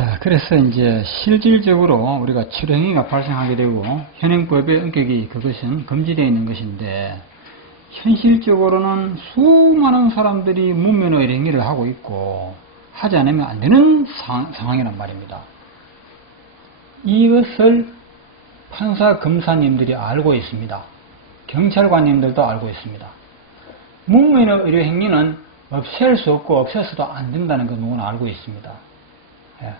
자, 그래서 이제 실질적으로 우리가 치료행위가 발생하게 되고 현행법의 엄격히 그것은 금지되어 있는 것인데, 현실적으로는 수많은 사람들이 문면의 행위를 하고 있고 하지 않으면 안 되는 상황이란 말입니다. 이것을 판사, 검사님들이 알고 있습니다. 경찰관님들도 알고 있습니다. 문면의 의료 행위는 없앨 수 없고 없애서도 안 된다는 걸 누구나 알고 있습니다. 예.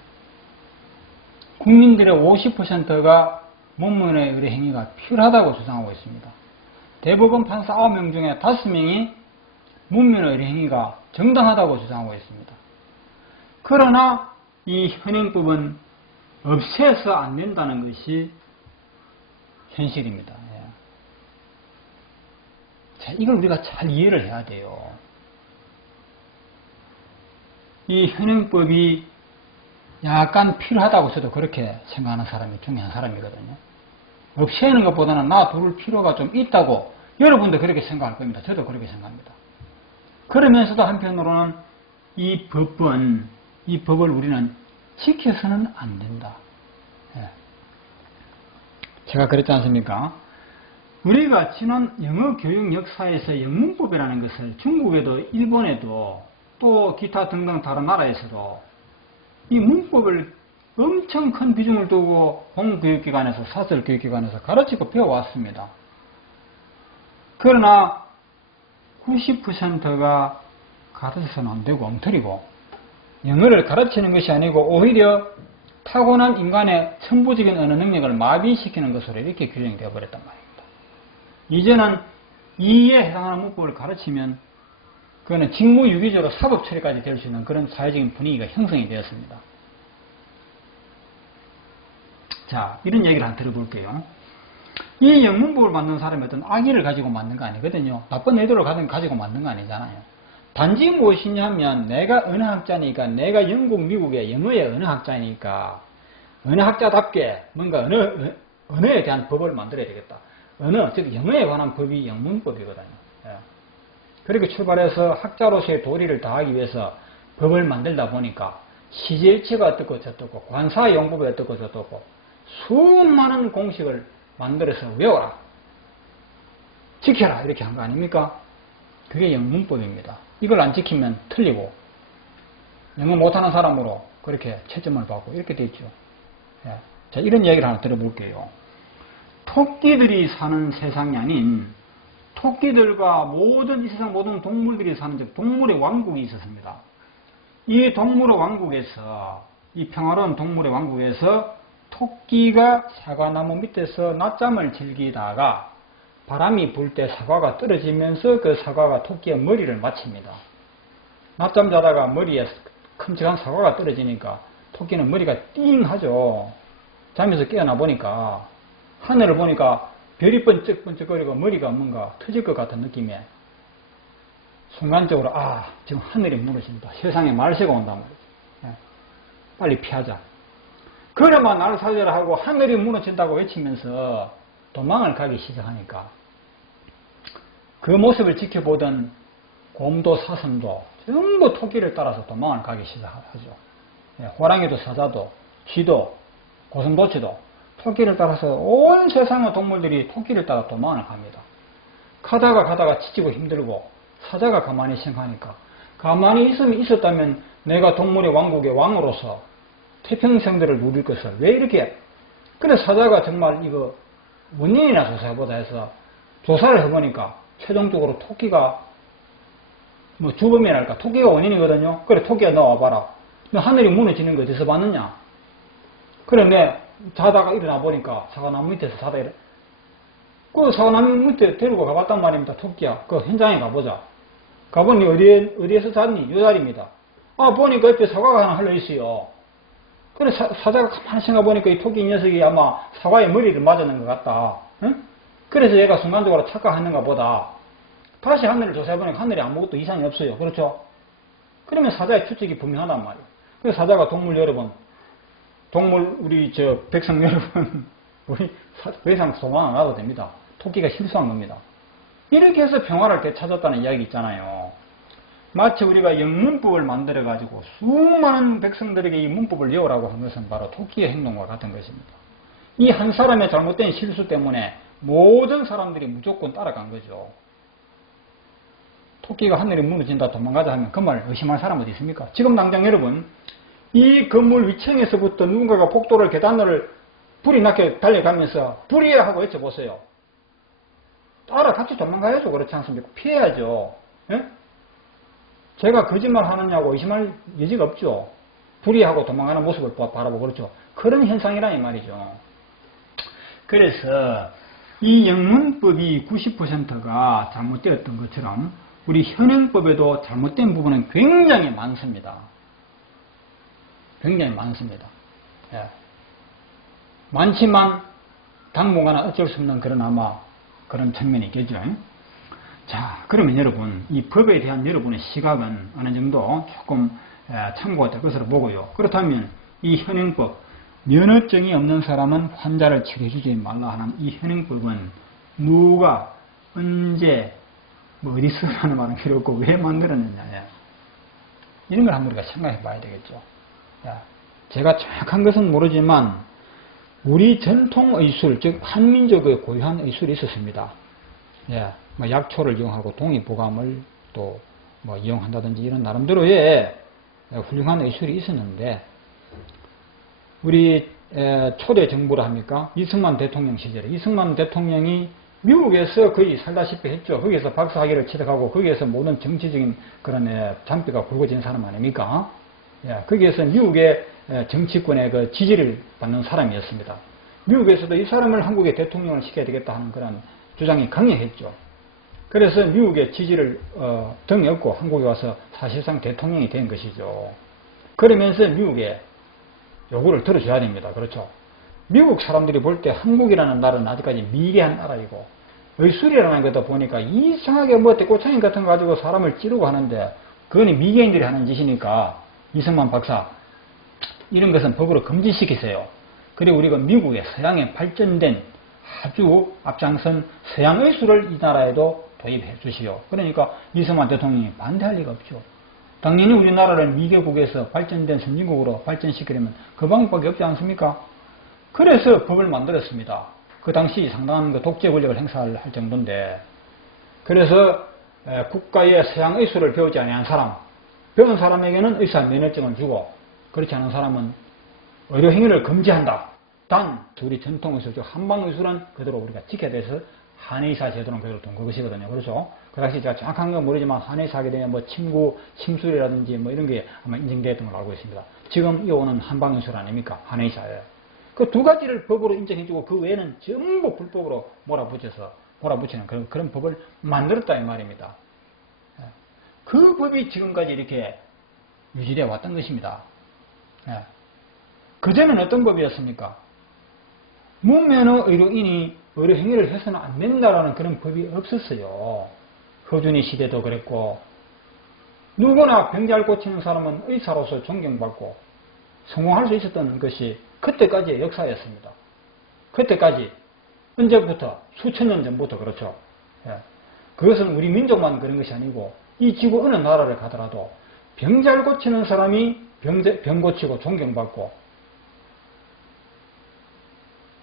국민들의 50%가 문면의 의료 행위가 필요하다고 주장하고 있습니다. 대법원 판사 9명 중에 5명이 문면의 의료 행위가 정당하다고 주장하고 있습니다. 그러나 이 현행법은 없애서 안 된다는 것이 현실입니다. 예. 자, 이걸 우리가 잘 이해를 해야 돼요. 이 현행법이 약간 필요하다고 저도 그렇게 생각하는 사람이 중에 한 사람이거든요. 없애는 것보다는 놔둘 필요가 좀 있다고 여러분도 그렇게 생각할 겁니다. 저도 그렇게 생각합니다. 그러면서도 한편으로는 이 법을 우리는 지켜서는 안 된다. 예. 제가 그랬지 않습니까? 우리가 지난 영어 교육 역사에서 영문법이라는 것을 중국에도 일본에도 또 기타 등등 다른 나라에서도 이 문법을 엄청 큰 비중을 두고 공교육기관에서 사설교육기관에서 가르치고 배워왔습니다. 그러나 90%가 가르쳐서는 안 되고 엉터리고 영어를 가르치는 것이 아니고 오히려 타고난 인간의 천부적인 언어 능력을 마비시키는 것으로 이렇게 규정되어 버렸단 말입니다. 이제는 이에 해당하는 문법을 가르치면 그거는 직무유기적으로 사법 처리까지 될 수 있는 그런 사회적인 분위기가 형성이 되었습니다. 자, 이런 얘기를 한번 들어볼게요. 이 영문법을 만든 사람이 어떤 악의를 가지고 만든 거 아니거든요. 나쁜 의도를 가지고 만든 거 아니잖아요. 단지 무엇이냐면 내가 언어학자니까, 내가 영국, 미국의 영어의 언어학자니까 언어학자답게 뭔가 언어에 대한 법을 만들어야 되겠다. 언어, 즉 영어에 관한 법이 영문법이거든요. 예. 그렇게 출발해서 학자로서의 도리를 다하기 위해서 법을 만들다 보니까 시제일치가 어떻고 저떻고 관사용법이 어떻고 저떻고 수많은 공식을 만들어서 외워라, 지켜라 이렇게 한 거 아닙니까? 그게 영문법입니다. 이걸 안 지키면 틀리고 영어 못하는 사람으로 그렇게 채점을 받고 이렇게 돼 있죠. 예. 자, 이런 이야기를 하나 들어볼게요. 토끼들이 사는 세상이 아닌 토끼들과 모든 이 세상 모든 동물들이 사는 동물의 왕국이 있었습니다. 이 동물의 왕국에서, 이 평화로운 동물의 왕국에서 토끼가 사과나무 밑에서 낮잠을 즐기다가 바람이 불 때 사과가 떨어지면서 그 사과가 토끼의 머리를 맞춥니다. 낮잠 자다가 머리에 큼직한 사과가 떨어지니까 토끼는 머리가 띵 하죠. 잠에서 깨어나 보니까 하늘을 보니까 별이 번쩍번쩍거리고 머리가 뭔가 터질 것 같은 느낌에 순간적으로 지금 하늘이 무너진다. 세상에 말세가 온단 말이죠. 빨리 피하자. 그래만 나를 살려라 하고 하늘이 무너진다고 외치면서 도망을 가기 시작하니까 그 모습을 지켜보던 곰도 사슴도 전부 토끼를 따라서 도망을 가기 시작하죠. 호랑이도 사자도 쥐도 고슴도치도 토끼를 따라서 온 세상의 동물들이 토끼를 따라 도망을 갑니다. 가다가 지치고 힘들고 사자가 가만히 생각하니까 가만히 있었다면 내가 동물의 왕국의 왕으로서 태평생들을 누릴 것을 왜 이렇게, 그래 사자가 정말 이거 원인이나 조사해보자 해서 조사를 해보니까 최종적으로 토끼가 뭐 주범이랄까 토끼가 원인이거든요. 그래 토끼가 나와봐라. 너 하늘이 무너지는 거 어디서 봤느냐? 그래 내 자다가 일어나 보니까 사과나무 밑에서 자다 이래. 그 사과나무 밑에 데리고 가봤단 말입니다. 토끼야. 그 현장에 가보자. 가보니 어디에서 잤니? 요 자리입니다. 보니까 옆에 사과가 하나 흘러있어요. 그래 사자가 가만히 생각해보니까 이 토끼 녀석이 아마 사과에 머리를 맞았는 것 같다. 응? 그래서 얘가 순간적으로 착각했는가 보다. 다시 하늘을 조사해보니까 하늘에 아무것도 이상이 없어요. 그렇죠? 그러면 사자의 추측이 분명하단 말이에요. 그래서 사자가 동물 여러분, 우리 백성 여러분, 우리 더 이상 소망 안 하도 됩니다. 토끼가 실수한 겁니다. 이렇게 해서 평화를 되찾았다는 이야기 있잖아요. 마치 우리가 영문법을 만들어 가지고 수많은 백성들에게 이 문법을 외우라고 한 것은 바로 토끼의 행동과 같은 것입니다. 이 한 사람의 잘못된 실수 때문에 모든 사람들이 무조건 따라간 거죠. 토끼가 하늘이 무너진다 도망가자 하면 그 말 의심할 사람 어디 있습니까? 지금 당장 여러분 이 건물 위층에서부터 누군가가 복도를 계단을 불이 나게 달려가면서 불이야 하고 외쳐보세요. 따라 같이 도망가야죠. 그렇지 않습니까? 피해야죠. 예? 제가 거짓말 하느냐고 의심할 여지가 없죠. 불이하고 도망가는 모습을 바라보고 그렇죠. 그런 현상이라니 말이죠. 그래서 이 영문법이 90%가 잘못되었던 것처럼 우리 현행법에도 잘못된 부분은 굉장히 많습니다. 굉장히 많습니다. 예. 많지만 당분간은 어쩔 수 없는 그런 아마 그런 측면이 있겠죠. 자, 그러면 여러분 이 법에 대한 여러분의 시각은 어느 정도 조금 참고가 될 것으로 보고요. 그렇다면 이 현행법 면허증이 없는 사람은 환자를 치료해주지 말라 하는 이 현행법은 누가 언제 뭐 어디서 하는 말은 필요 없고 왜 만들었느냐 이런 걸 한번 우리가 생각해 봐야 되겠죠. 제가 정확한 것은 모르지만 우리 전통 의술 즉 한민족의 고유한 의술이 있었습니다. 뭐 약초를 이용하고 동의보감을 또 뭐 이용한다든지 이런 나름대로의 훌륭한 의술이 있었는데 우리 초대 정부라 합니까? 이승만 대통령 시절에 이승만 대통령이 미국에서 거의 살다시피 했죠. 거기에서 박사학위를 취득하고 거기에서 모든 정치적인 그런 잔뼈가 굵어진 사람 아닙니까? 거기에서 미국의 정치권의 그 지지를 받는 사람이었습니다. 미국에서도 이 사람을 한국의 대통령을 시켜야 되겠다 하는 그런 주장이 강력했죠. 그래서 미국의 지지를 등에 업고 한국에 와서 사실상 대통령이 된 것이죠. 그러면서 미국에 요구를 들어줘야 됩니다. 그렇죠? 미국 사람들이 볼 때 한국이라는 나라는 아직까지 미개한 나라이고 의술이라는 것도 보니까 이상하게 뭐 대꼬챙이 같은 거 가지고 사람을 찌르고 하는데 그거는 미개인들이 하는 짓이니까 이승만 박사 이런 것은 법으로 금지시키세요. 그리고 우리가 미국의 서양에 발전된 아주 앞장선 서양 의술을 이 나라에도 도입해 주시오. 그러니까 이승만 대통령이 반대할 리가 없죠. 당연히 우리나라를 미개국에서 발전된 선진국으로 발전시키려면 그 방법밖에 없지 않습니까? 그래서 법을 만들었습니다. 그 당시 상당한 그 독재 권력을 행사할 정도인데 그래서 국가의 서양 의술을 배우지 아니한 사람 배운 사람에게는 의사 면허증을 주고 그렇지 않은 사람은 의료 행위를 금지한다. 단 우리 전통 의술, 즉 한방 의술은 그대로 우리가 지켜야 돼서 한의사 제도는 그대로 둔 것이거든요. 그렇죠? 그 당시 제가 정확한 건 모르지만 한의사 하게 되면 뭐 침술이라든지 뭐 이런 게 아마 인정되었던 걸로 알고 있습니다. 지금 이거는 한방 의술 아닙니까? 한의사에. 그 두 가지를 법으로 인정해주고 그 외에는 전부 불법으로 몰아붙이는 그런 법을 만들었다 이 말입니다. 그 법이 지금까지 이렇게 유지되어 왔던 것입니다. 그전에는 어떤 법이었습니까? 무면허 의료인이 의료 행위를 해서는 안 된다라는 그런 법이 없었어요. 허준이 시대도 그랬고 누구나 병잘 고치는 사람은 의사로서 존경받고 성공할 수 있었던 것이 그때까지의 역사였습니다. 그때까지 언제부터? 수천 년 전부터 그렇죠. 그것은 우리 민족만 그런 것이 아니고 이 지구 어느 나라를 가더라도 병잘 고치는 사람이 병 고치고 존경받고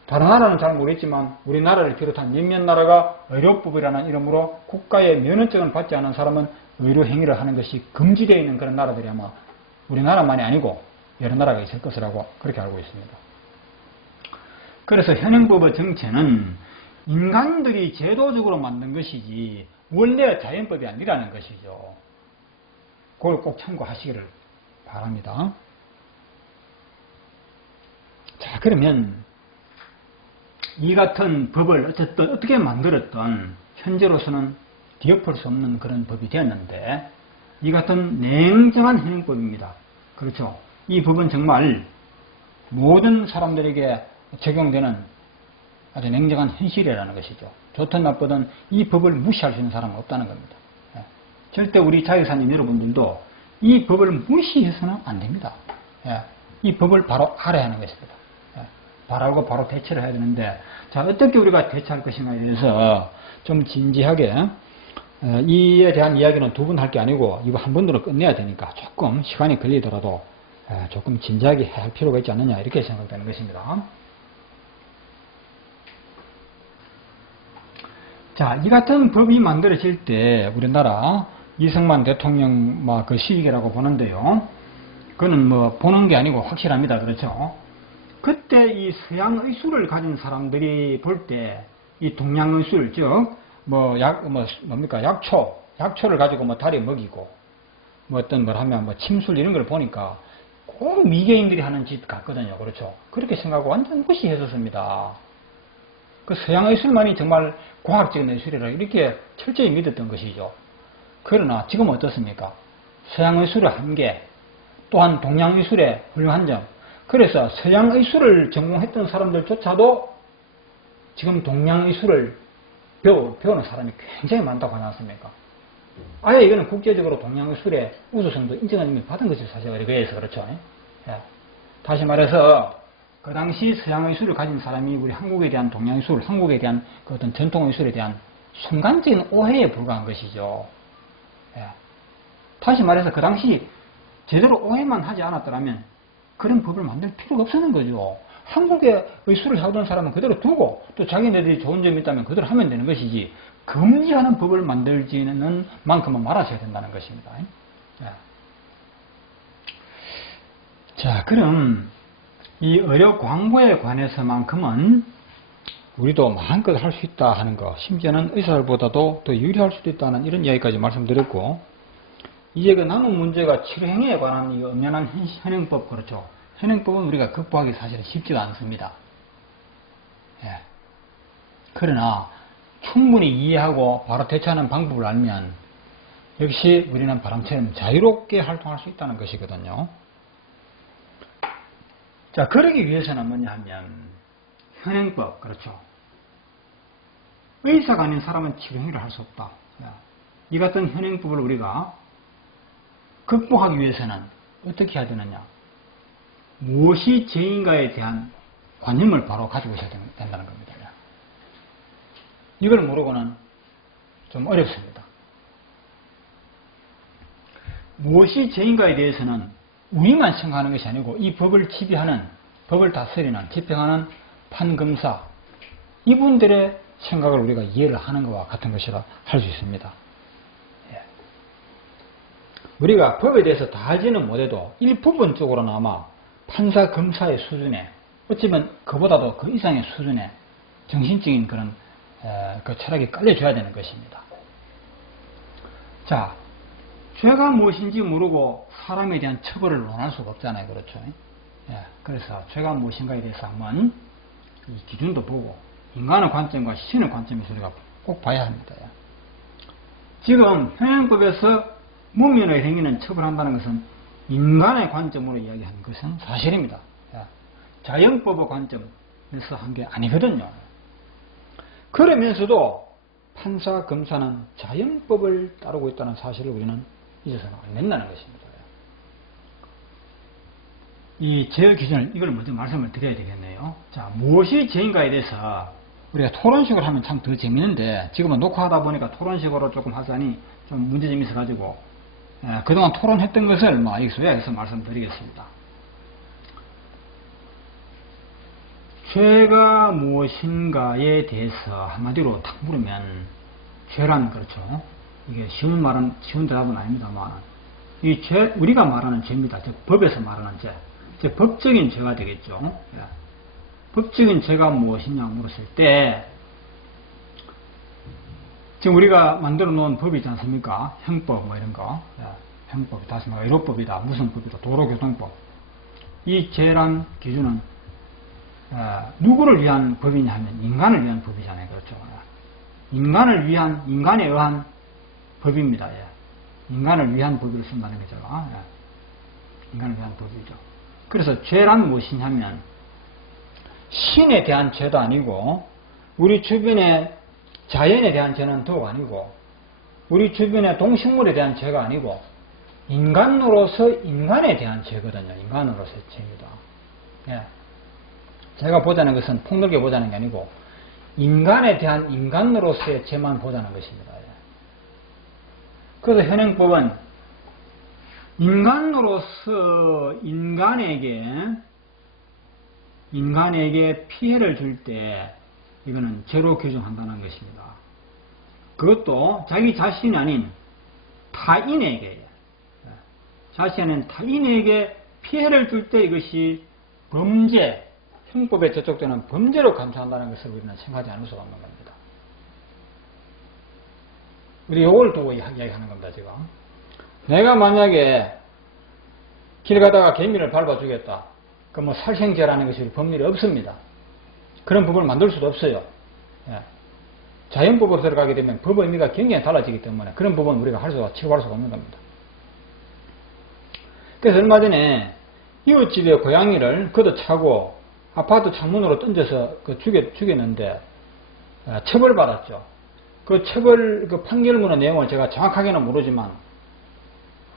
다른 나라는 잘 모르겠지만 우리나라를 비롯한 몇몇 나라가 의료법이라는 이름으로 국가의 면허증을 받지 않은 사람은 의료 행위를 하는 것이 금지되어 있는 그런 나라들이 아마 우리나라만이 아니고 여러 나라가 있을 것이라고 그렇게 알고 있습니다. 그래서 현행법의 정체는 인간들이 제도적으로 만든 것이지 원래 자연법이 아니라는 것이죠. 그걸 꼭 참고하시기를 바랍니다. 자, 그러면 이 같은 법을 어쨌든 어떻게 만들었던 현재로서는 뒤엎을 수 없는 그런 법이 되었는데 이 같은 냉정한 현행법입니다. 그렇죠. 이 법은 정말 모든 사람들에게 적용되는 아주 냉정한 현실이라는 것이죠. 좋든 나쁘든 이 법을 무시할 수 있는 사람은 없다는 겁니다. 절대 우리 자유사님 여러분들도 이 법을 무시해서는 안 됩니다. 이 법을 바로 알아야 하는 것입니다. 바라고 바로 대처를 해야 되는데 자 어떻게 우리가 대처할 것인가에 대해서 좀 진지하게 이에 대한 이야기는 두 번 할 게 아니고 이거 한 번으로 끝내야 되니까 조금 시간이 걸리더라도 조금 진지하게 할 필요가 있지 않느냐 이렇게 생각되는 것입니다. 자, 이 같은 법이 만들어질 때 우리나라 이승만 대통령 그 시기라고 보는데요. 그거는 뭐 보는 게 아니고 확실합니다. 그렇죠? 그때 이 서양 의술을 가진 사람들이 볼 때 이 동양 의술, 즉 약초를 가지고 뭐 다리 먹이고 뭐 어떤 걸 하면 뭐 침술 이런 걸 보니까 꼭 미개인들이 하는 짓 같거든요. 그렇죠? 그렇게 생각하고 완전 무시했었습니다. 그 서양 의술만이 정말 과학적인 의술이라 이렇게 철저히 믿었던 것이죠. 그러나 지금 어떻습니까? 서양 의술의 한계, 또한 동양 의술의 훌륭한 점. 그래서 서양 의술을 전공했던 사람들조차도 지금 동양 의술을 배우는 사람이 굉장히 많다고 하지 않습니까? 아예 이거는 국제적으로 동양 의술의 우수성도 인정을 이미 받은 것이 사실 의뢰에서 그렇죠. 예. 다시 말해서 그 당시 서양 의술을 가진 사람이 우리 한국에 대한 동양 의술, 한국에 대한 그 어떤 전통 의술에 대한 순간적인 오해에 불과한 것이죠. 예. 다시 말해서 그 당시 제대로 오해만 하지 않았더라면 그런 법을 만들 필요가 없었는 거죠. 한국의 의술을 하던 사람은 그대로 두고 또 자기네들이 좋은 점이 있다면 그대로 하면 되는 것이지 금지하는 법을 만들지는 만큼은 말아줘야 된다는 것입니다. 예. 자, 그럼 이 의료 광고에 관해서만큼은 우리도 마음껏 할 수 있다 하는 거, 심지어는 의사들보다도 더 유리할 수도 있다는 이런 이야기까지 말씀드렸고, 이제 그 남은 문제가 치료행위에 관한 이 엄연한 현행법, 그렇죠. 현행법은 우리가 극복하기 사실은 쉽지가 않습니다. 예. 그러나 충분히 이해하고 바로 대처하는 방법을 알면 역시 우리는 바람처럼 자유롭게 활동할 수 있다는 것이거든요. 자, 그러기 위해서는 뭐냐 하면 현행법, 그렇죠. 의사가 아닌 사람은 치료행위를 할 수 없다. 이 같은 현행법을 우리가 극복하기 위해서는 어떻게 해야 되느냐. 무엇이 죄인가에 대한 관념을 바로 가지고 있어야 된다는 겁니다. 이걸 모르고는 좀 어렵습니다. 무엇이 죄인가에 대해서는 우리만 생각하는 것이 아니고 이 법을 지배하는, 법을 다스리는, 집행하는 판검사, 이분들의 생각을 우리가 이해를 하는 것과 같은 것이라 할 수 있습니다. 우리가 법에 대해서 다 알지는 못해도 일부분적으로나마 판사, 검사의 수준에, 어쩌면 그보다도 그 이상의 수준의 정신적인 그런 그 철학이 깔려줘야 되는 것입니다. 자, 죄가 무엇인지 모르고 사람에 대한 처벌을 논할 수가 없잖아요. 그렇죠? 예, 그래서 죄가 무엇인가에 대해서 한번 이 기준도 보고 인간의 관점과 신의 관점에서 우리가 꼭 봐야 합니다. 지금 현행법에서 무면의 행위는 처벌한다는 것은 인간의 관점으로 이야기하는 것은 사실입니다. 자연법의 관점에서 한 게 아니거든요. 그러면서도 판사, 검사는 자연법을 따르고 있다는 사실을 우리는 잊어서는 안 된다는 것입니다. 이 죄의 기준을 이걸 먼저 말씀을 드려야 되겠네요. 자, 무엇이 죄인가에 대해서 우리가 토론식으로 하면 참 더 재밌는데 지금은 녹화하다 보니까 토론식으로 조금 하자니 좀 문제점이 있어가지고 그동안 토론했던 것을 요약해서 말씀드리겠습니다. 죄가 무엇인가에 대해서 한마디로 딱 물으면 죄란, 그렇죠. 이게 쉬운 대답은 아닙니다만 이 죄, 우리가 말하는 죄입니다. 즉 법에서 말하는 죄, 즉 법적인 죄가 되겠죠. 법적인 죄가 무엇이냐 물었을 때 지금 우리가 만들어 놓은 법이 있지 않습니까? 형법 이런 거. 형법, 다시 말해 의료법이다, 무슨 법이다, 도로교통법. 이 죄란 기준은 누구를 위한 법이냐 하면 인간을 위한 법이잖아요. 그렇죠. 인간에 의한 법입니다. 인간을 위한 법을 쓴다는 거죠. 인간을 위한 법이죠. 그래서 죄란 무엇이냐면 신에 대한 죄도 아니고 우리 주변의 자연에 대한 죄는 더욱 아니고 우리 주변의 동식물에 대한 죄가 아니고 인간으로서 인간에 대한 죄거든요. 인간으로서의 죄입니다. 제가 보자는 것은 폭넓게 보자는 게 아니고 인간에 대한 인간으로서의 죄만 보자는 것입니다. 그래서 현행법은 인간으로서 인간에게 피해를 줄 때 이거는 죄로 규정한다는 것입니다. 그것도 자기 자신이 아닌 타인에게, 자신이 아닌 타인에게 피해를 줄 때 이것이 범죄, 형법에 저촉되는 범죄로 감수한다는 것을 우리는 생각하지 않을 수가 없는 겁니다. 우리 요걸 두고 이야기하는 겁니다, 지금. 내가 만약에 길 가다가 개미를 밟아주겠다. 그럼 뭐 살생죄라는 것이 법률이 없습니다. 그런 법을 만들 수도 없어요. 예. 자연법으로 들어가게 되면 법 의미가 굉장히 달라지기 때문에 그런 법은 우리가 취급할 수가 없는 겁니다. 그래서 얼마 전에 이웃집에 고양이를 걷어차고 아파트 창문으로 던져서 죽였는데 처벌받았죠. 그 판결문의 내용을 제가 정확하게는 모르지만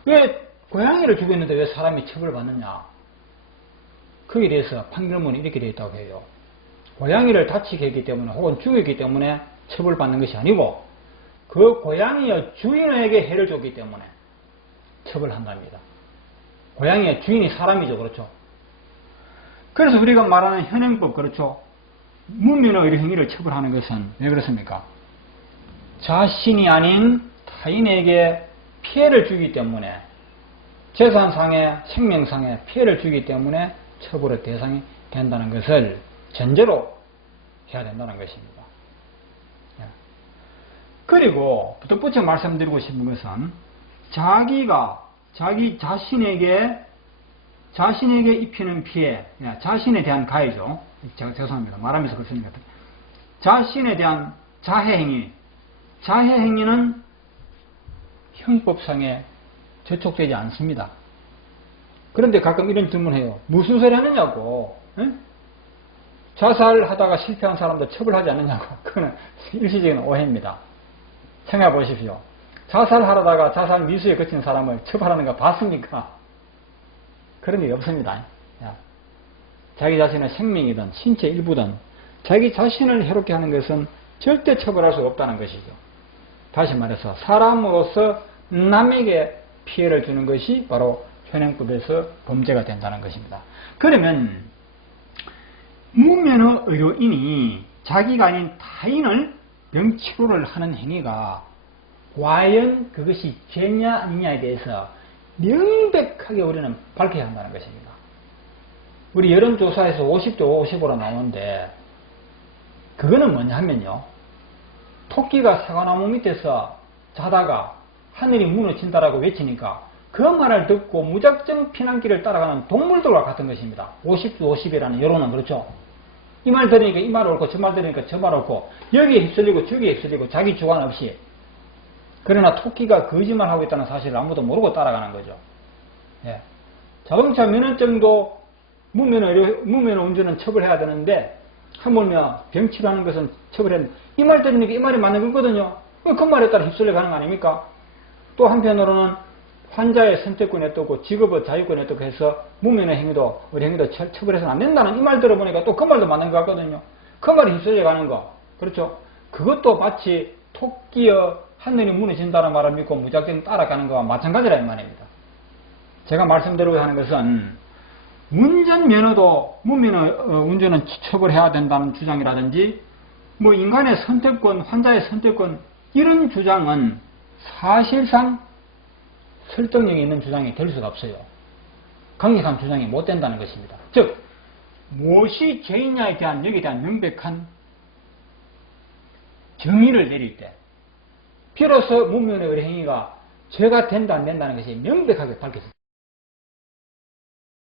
왜 고양이를 죽였는데 왜 사람이 처벌받느냐, 거기에 대해서 판결문이 이렇게 되어 있다고 해요. 고양이를 다치게 했기 때문에 혹은 죽였기 때문에 처벌받는 것이 아니고 그 고양이의 주인에게 해를 줬기 때문에 처벌한답니다. 고양이의 주인이 사람이죠. 그렇죠? 그래서 우리가 말하는 현행법, 그렇죠? 무면의 의료행위를 처벌하는 것은 왜 그렇습니까? 자신이 아닌 타인에게 피해를 주기 때문에, 재산상의 생명상의 피해를 주기 때문에 처벌의 대상이 된다는 것을 전제로 해야 된다는 것입니다. 그리고 덧붙여 말씀드리고 싶은 것은 자기 자신에게 입히는 피해, 자신에 대한 가해죠. 제가 죄송합니다. 말하면서 그렇습니다. 자신에 대한 자해행위는 형법상에 저촉되지 않습니다. 그런데 가끔 이런 질문해요. 무슨 소리 하느냐고. 에? 자살하다가 실패한 사람도 처벌하지 않느냐고. 그거는 일시적인 오해입니다. 생각해 보십시오. 자살하다가 자살 미수에 그친 사람을 처벌하는 거 봤습니까? 그런 일이 없습니다. 자기 자신의 생명이든 신체 일부든 자기 자신을 해롭게 하는 것은 절대 처벌할 수 없다는 것이죠. 다시 말해서 사람으로서 남에게 피해를 주는 것이 바로 현행법에서 범죄가 된다는 것입니다. 그러면 무면의 의료인이 자기가 아닌 타인을 병치료를 하는 행위가 과연 그것이 죄냐 아니냐에 대해서 명백하게 우리는 밝혀야 한다는 것입니다. 우리 여론조사에서 50대 50으로 나오는데 그거는 뭐냐 하면요, 토끼가 사과나무 밑에서 자다가 하늘이 무너진다라고 외치니까 그 말을 듣고 무작정 피난길을 따라가는 동물들과 같은 것입니다. 50대 50이라는 여론은. 그렇죠? 이 말 들으니까 이 말 옳고 저 말 들으니까 저 말 옳고 여기에 휩쓸리고 저기에 휩쓸리고 자기 주관 없이. 그러나 토끼가 거짓말하고 있다는 사실을 아무도 모르고 따라가는 거죠. 예. 자동차 면허증도 무면허 운전은 처벌해야 되는데 하물며 병치료하는 것은 처벌해야 되는데 이 말 들으니까 이 말이 맞는 거거든요. 그 말에 따라 휩쓸려 가는 거 아닙니까? 또 한편으로는 환자의 선택권에 떴고 직업의 자유권에 떴고 해서 무면허 행위도 우리 행위도 처벌해서는 안 된다는 이 말 들어보니까 또 그 말도 맞는 것 같거든요. 그 말이 휩쓸려 가는 거. 그렇죠? 그것도 마치 토끼의 하늘이 무너진다는 말을 믿고 무작정 따라가는 것과 마찬가지라는 말입니다. 제가 말씀드리고 하는 것은 운전면허도 무면허 운전은 처벌해야 된다는 주장이라든지 뭐 인간의 선택권, 환자의 선택권 이런 주장은 사실상 설득력이 있는 주장이 될 수가 없어요. 강력한 주장이 못 된다는 것입니다. 즉 무엇이 죄이냐에 대한 여기에 대한 명백한 정의를 내릴 때 비로소 무면허의 행위가 죄가 된다 안 된다는 것이 명백하게 밝혀집니다.